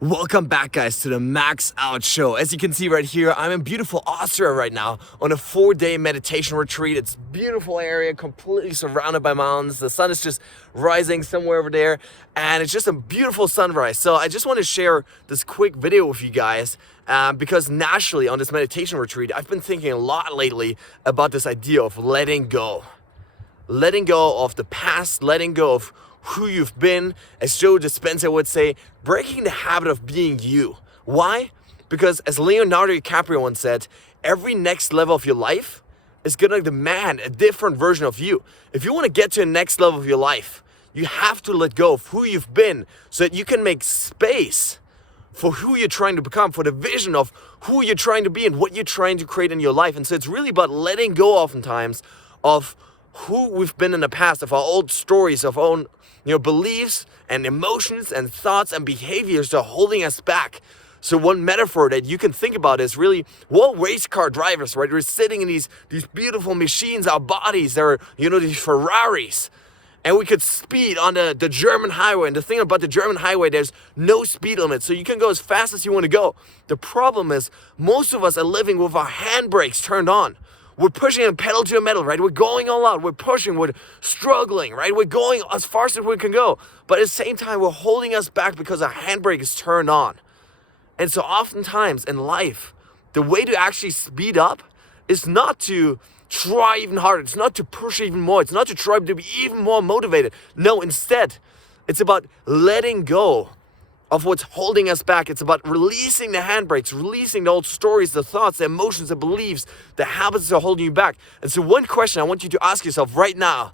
Welcome back, guys, to the Max Out Show. As you can see right here, I'm in beautiful Austria right now on a 4-day meditation retreat. It's a beautiful area, completely surrounded by mountains. The sun is just rising somewhere over there, and it's just a beautiful sunrise. So I just want to share this quick video with you guys because naturally on this meditation retreat, I've been thinking a lot lately about this idea of letting go. Letting go of the past, letting go of who you've been, as Joe Dispenza would say, breaking the habit of being you. Why? Because as Leonardo DiCaprio once said, every next level of your life is gonna demand a different version of you. If you wanna get to the next level of your life, you have to let go of who you've been so that you can make space for who you're trying to become, for the vision of who you're trying to be and what you're trying to create in your life. And so it's really about letting go oftentimes of who we've been in the past, of our old stories, of our own beliefs and emotions and thoughts and behaviors that are holding us back. So one metaphor that you can think about is really, we're race car drivers, right? We're sitting in these beautiful machines, our bodies, they're, these Ferraris. And we could speed on the German highway. And the thing about the German highway, there's no speed limit. So you can go as fast as you want to go. The problem is, most of us are living with our handbrakes turned on. We're pushing a pedal to the metal, right? We're going all out. We're pushing. We're struggling, right? We're going as fast as we can go. But at the same time, we're holding us back because our handbrake is turned on. And so oftentimes in life, the way to actually speed up is not to try even harder. It's not to push even more. It's not to try to be even more motivated. No, instead, it's about letting go of what's holding us back. It's about releasing the handbrakes, releasing the old stories, the thoughts, the emotions, the beliefs, the habits that are holding you back. And so one question I want you to ask yourself right now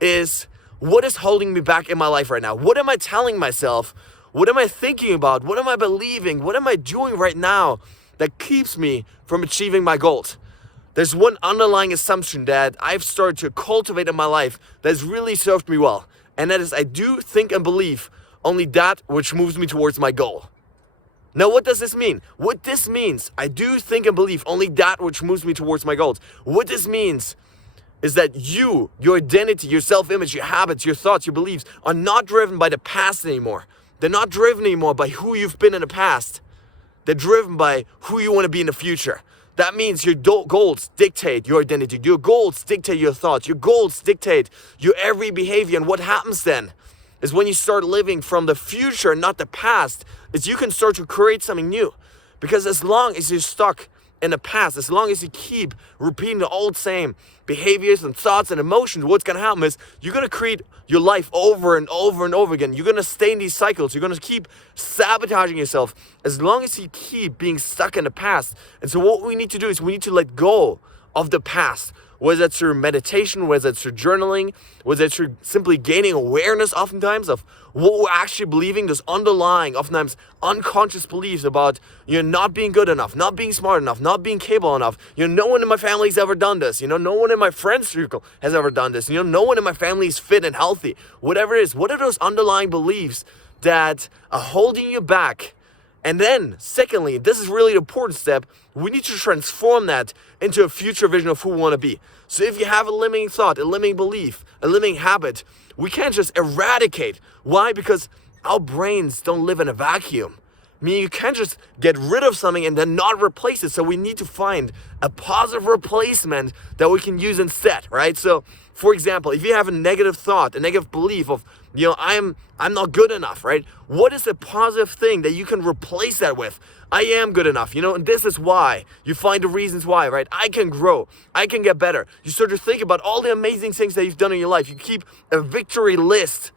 is, what is holding me back in my life right now? What am I telling myself? What am I thinking about? What am I believing? What am I doing right now that keeps me from achieving my goals? There's one underlying assumption that I've started to cultivate in my life that has really served me well. And that is, I do think and believe only that which moves me towards my goal. Now, what does this mean? What this means, I do think and believe only that which moves me towards my goals. What this means is that you, your identity, your self-image, your habits, your thoughts, your beliefs are not driven by the past anymore. They're not driven anymore by who you've been in the past. They're driven by who you want to be in the future. That means your goals dictate your identity. Your goals dictate your thoughts. Your goals dictate your every behavior. And what happens then is when you start living from the future, not the past, is you can start to create something new. Because as long as you're stuck in the past, as long as you keep repeating the old same behaviors and thoughts and emotions, what's going to happen is you're going to create your life over and over and over again. You're going to stay in these cycles. You're going to keep sabotaging yourself as long as you keep being stuck in the past. And so what we need to do is we need to let go of the past. Whether that's through meditation, whether that's through journaling, whether that's through simply gaining awareness oftentimes of what we're actually believing, those underlying, oftentimes unconscious beliefs about not being good enough, not being smart enough, not being capable enough. No one in my family's ever done this. No one in my friend's circle has ever done this. No one in my family is fit and healthy. Whatever it is, what are those underlying beliefs that are holding you back? And then, secondly, this is really the important step, we need to transform that into a future vision of who we want to be. So if you have a limiting thought, a limiting belief, a limiting habit, we can't just eradicate. Why? Because our brains don't live in a vacuum. I mean, you can't just get rid of something and then not replace it. So we need to find a positive replacement that we can use instead, right? So, for example, if you have a negative thought, a negative belief of, I'm not good enough, right? What is a positive thing that you can replace that with? I am good enough, and this is why. You find the reasons why, right? I can grow. I can get better. You start to think about all the amazing things that you've done in your life. You keep a victory list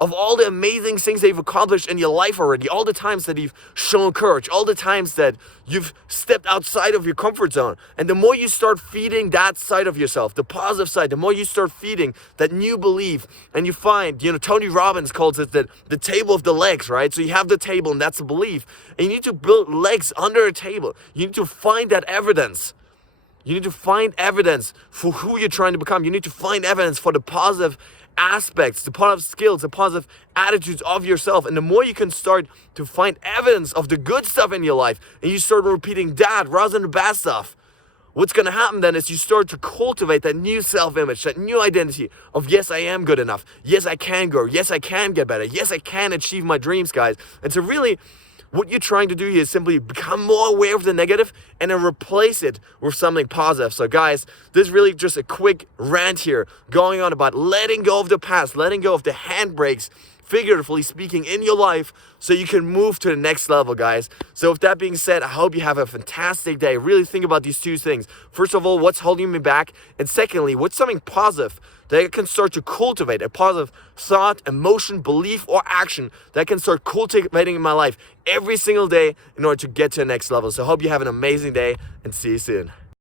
of all the amazing things that you've accomplished in your life already, all the times that you've shown courage, all the times that you've stepped outside of your comfort zone. And the more you start feeding that side of yourself, the positive side, the more you start feeding that new belief, and you find, Tony Robbins calls it the table of the legs, right? So you have the table and that's the belief. And you need to build legs under a table. You need to find that evidence. You need to find evidence for who you're trying to become. You need to find evidence for the positive aspects, the positive skills, the positive attitudes of yourself. And the more you can start to find evidence of the good stuff in your life, and you start repeating that rather than the bad stuff, what's going to happen then is you start to cultivate that new self-image, that new identity of, yes, I am good enough. Yes, I can grow. Yes, I can get better. Yes, I can achieve my dreams, guys. And so really, what you're trying to do here is simply become more aware of the negative and then replace it with something positive. So guys, this is really just a quick rant here going on about letting go of the past, letting go of the handbrakes, figuratively speaking, in your life so you can move to the next level, guys. So with that being said, I hope you have a fantastic day. Really think about these two things. First of all, what's holding me back? And secondly, what's something positive that I can start to cultivate, a positive thought, emotion, belief, or action that I can start cultivating in my life every single day in order to get to the next level. So I hope you have an amazing day and see you soon.